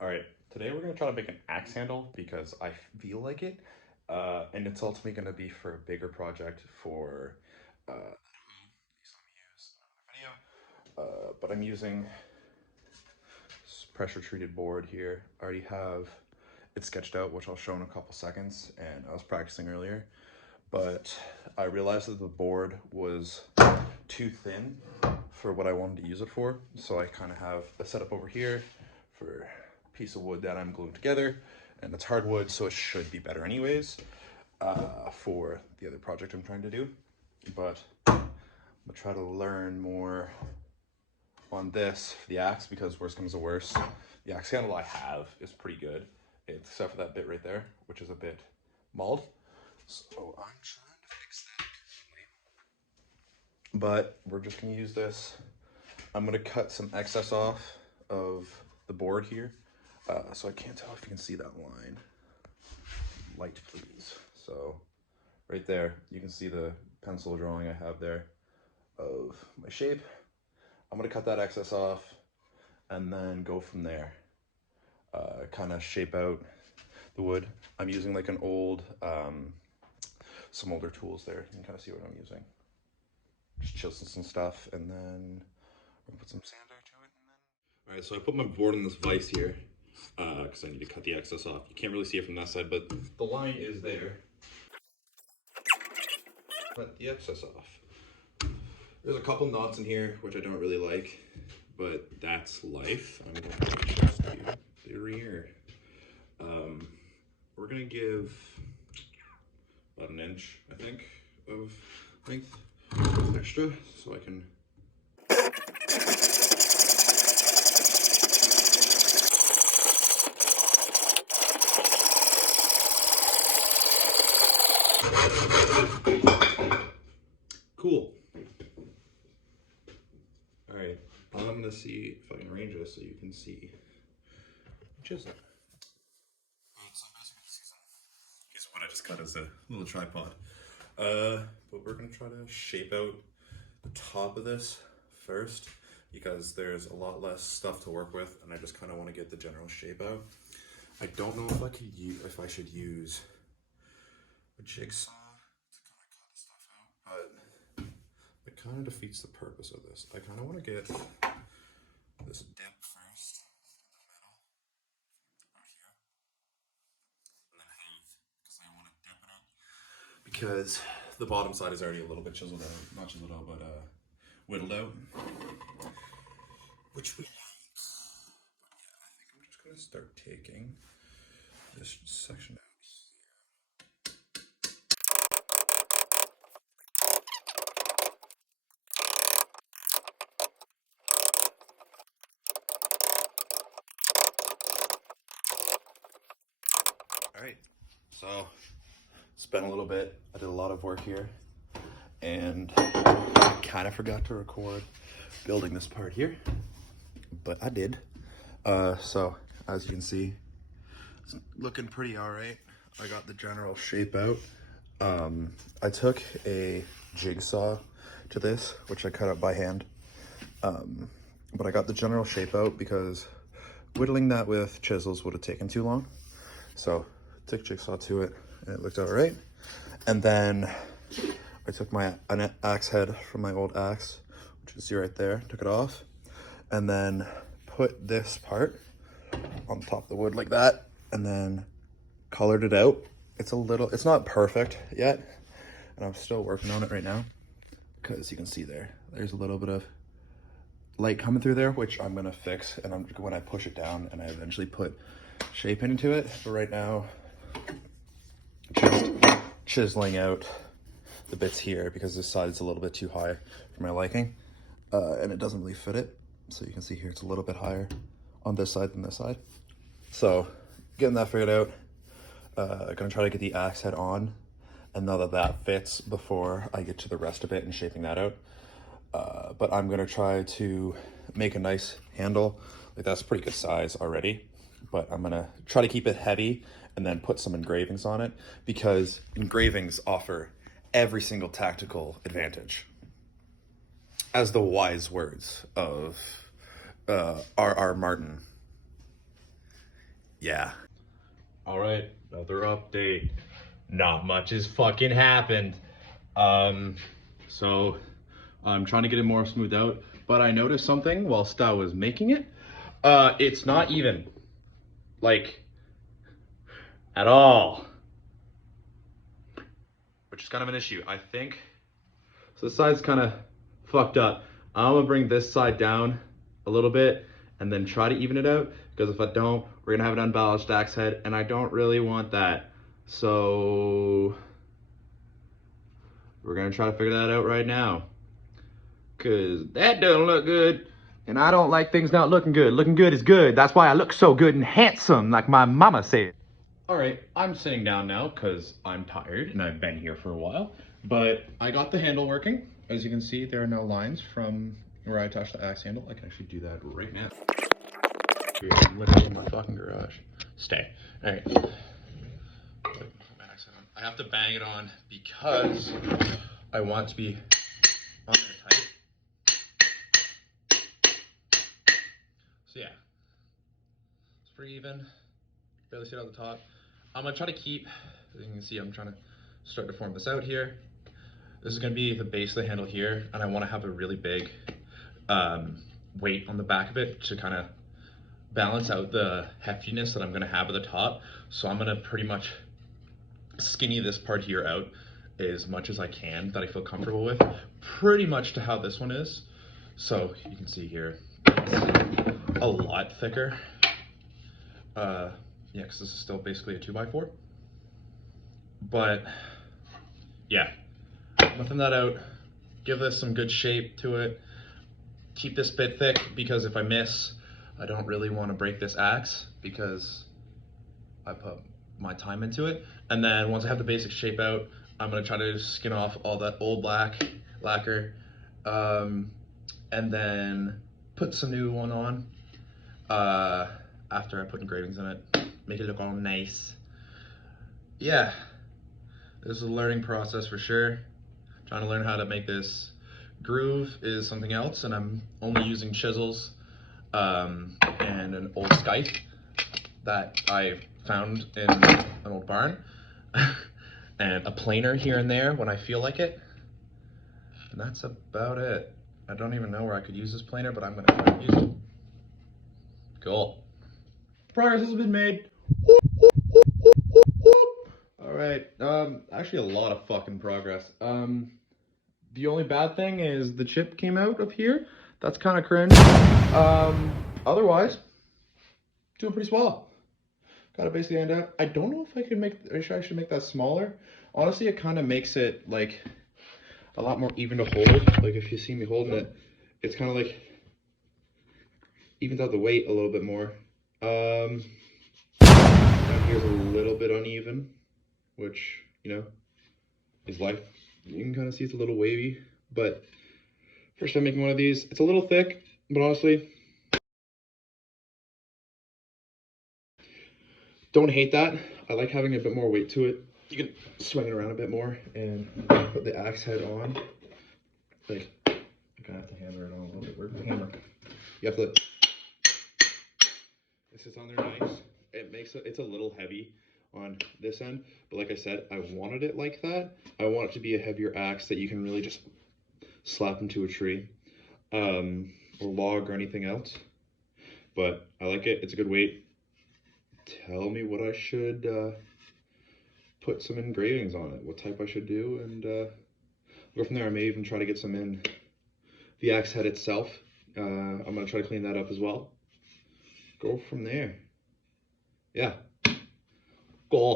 All right, today we're gonna try to make an axe handle because I feel like it, and it's ultimately gonna be for a bigger project for but I'm using pressure treated board here. I already have it sketched out, which I'll show in a couple seconds, and I was practicing earlier, but I realized that the board was too thin for what I wanted to use it for, so I kind of have a setup over here for a piece of wood that I'm gluing together, and it's hardwood, so it should be better anyways for the other project I'm trying to do. But I'm gonna try to learn more on this for the axe because worst comes to worst, the axe handle I have is pretty good, except for that bit right there, which is a bit mauled. So I'm trying to fix that. But we're just gonna use this. I'm gonna cut some excess off of the board here. So I can't tell if you can see that line. Light, please. So right there, you can see the pencil drawing I have there of my shape. I'm gonna cut that excess off and then go from there. Kind of shape out the wood. I'm using like an old, some older tools there. You can kind of see what I'm using. Just chisel some stuff, and then we'll put some sander to it. And then... All right, so I put my board in this vise here because I need to cut the excess off. You can't really see it from that side, but the line is there. Cut the excess off. There's a couple knots in here, which I don't really like, but that's life. I'm going to adjust the rear. We're going to give about an inch, I think, of length extra, so I can... Cool. All right, I'm gonna see if I can arrange this so you can see chisel. So basically, here's what I just cut as a little tripod. But we're gonna try to shape out the top of this first because there's a lot less stuff to work with, and I just kind of want to get the general shape out. I don't know if I should use a jigsaw to kind of cut the stuff out, but it kind of defeats the purpose of this. I kind of want to get this dip first in the middle, right here, and then have, because I want to dip it out. Because the bottom side is already a little bit chiseled out, not chiseled out, but whittled out, which we like. But yeah, I think I'm just gonna start taking this section out. All right, so it's been a little bit. I did a lot of work here, and I kind of forgot to record building this part here, but I did. So as you can see, it's looking pretty all right. I got the general shape out. I took a jigsaw to this, which I cut out by hand. But I got the general shape out because whittling that with chisels would have taken too long. So I took jigsaw to it and it looked all right. And then I took an axe head from my old axe, which you see right there, took it off, and then put this part on top of the wood like that, and then colored it out. It's not perfect yet, and I'm still working on it right now, because you can see there's a little bit of light coming through there, which I'm gonna fix, and when I push it down and I eventually put shape into it. But right now, just chiseling out the bits here because this side is a little bit too high for my liking, and it doesn't really fit it. So you can see here it's a little bit higher on this side than this side. So getting that figured out, gonna try to get the axe head on, and now that fits before I get to the rest of it and shaping that out. But I'm gonna try to make a nice handle. Like, that's pretty good size already, but I'm gonna try to keep it heavy and then put some engravings on it, because engravings offer every single tactical advantage, as the wise words of R.R. Martin. yeah. All right, another update. Not much has fucking happened. So I'm trying to get it more smoothed out, but I noticed something whilst I was making it. It's not even, like, at all. Which is kind of an issue, I think. So this side's kind of fucked up. I'm gonna bring this side down a little bit and then try to even it out, because if I don't, we're gonna have an unbalanced axe head, and I don't really want that. So we're gonna try to figure that out right now, because that doesn't look good. And I don't like things not looking good. Looking good is good. That's why I look so good and handsome, like my mama said. All right, I'm sitting down now because I'm tired and I've been here for a while. But I got the handle working. As you can see, there are no lines from where I attached the axe handle. I can actually do that right now. Here, I'm literally in my fucking garage. Stay. All right. I have to bang it on because I want to be on there tight. So yeah, it's pretty even. Barely see it on the top. I'm gonna try to keep, as you can see, I'm trying to start to form this out here. This is gonna be the base of the handle here, and I wanna have a really big weight on the back of it to kind of balance out the heftiness that I'm gonna have at the top. So I'm gonna pretty much skinny this part here out as much as I can that I feel comfortable with, pretty much to how this one is. So you can see here, it's a lot thicker. Yeah, because this is still basically a 2x4. But yeah, I'm thin that out, give this some good shape to it, keep this bit thick, because if I miss, I don't really want to break this axe because I put my time into it. And then once I have the basic shape out, I'm gonna try to skin off all that old black lacquer, and then put some new one on after I put engravings in it, make it look all nice. Yeah, this is a learning process for sure. Trying to learn how to make this groove is something else, and I'm only using chisels and an old scythe that I found in an old barn, and a planer here and there when I feel like it. And that's about it. I don't even know where I could use this planer, but I'm gonna try to use it. Cool. Progress has been made. All right, actually a lot of fucking progress. The only bad thing is the chip came out of here. That's kind of cringe. Otherwise, doing pretty swell. Got it basically end out. I don't know if I can make, I should make that smaller. Honestly, it kind of makes it like a lot more even to hold. Like if you see me holding it, it's kind of like evens out the weight a little bit more. Down here's a little bit uneven, which, you know, is life. You can kind of see it's a little wavy, but first time making one of these, it's a little thick, but honestly, don't hate that. I like having a bit more weight to it. You can swing it around a bit more and put the axe head on. Like, you kind of have to hammer it on a little bit. Where's the hammer? You have to, it sits on there nice. It makes it, it's a little heavy on this end, but like I said, I wanted it like that. I want it to be a heavier axe that you can really just slap into a tree, or log or anything else. But I like it, it's a good weight. Tell me what I should put some engravings on it, what type I should do, and go from there. I may even try to get some in the axe head itself. I'm gonna try to clean that up as well. Go from there. Yeah. Cool.